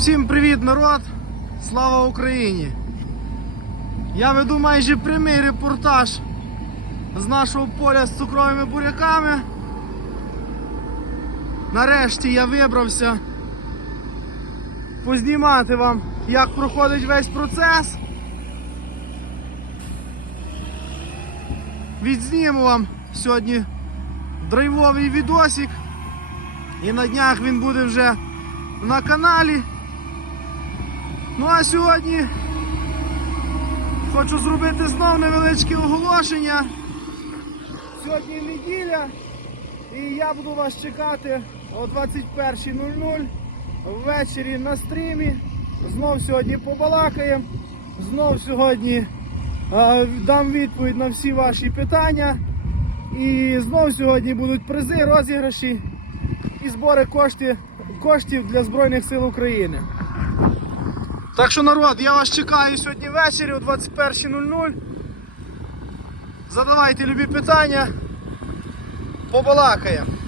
Всім привіт, народ! Слава Україні! Я веду майже прямий репортаж з нашого поля з цукровими буряками. Нарешті я вибрався познімати вам, як проходить весь процес. Відзніму вам сьогодні драйвовий відосик. І на днях він буде вже на каналі. Ну а сьогодні хочу зробити знов невеличке оголошення. Сьогодні неділя і я буду вас чекати о 21.00 ввечері на стрімі. Знов сьогодні побалакаємо. Знов сьогодні е, дам відповідь на всі ваші питання. І знов сьогодні будуть призи, розіграші і збори коштів, коштів для Збройних сил України. Так що, народ, я вас чекаю сьогодні ввечері о 21.00. Задавайте любі питання. Побалакаємо.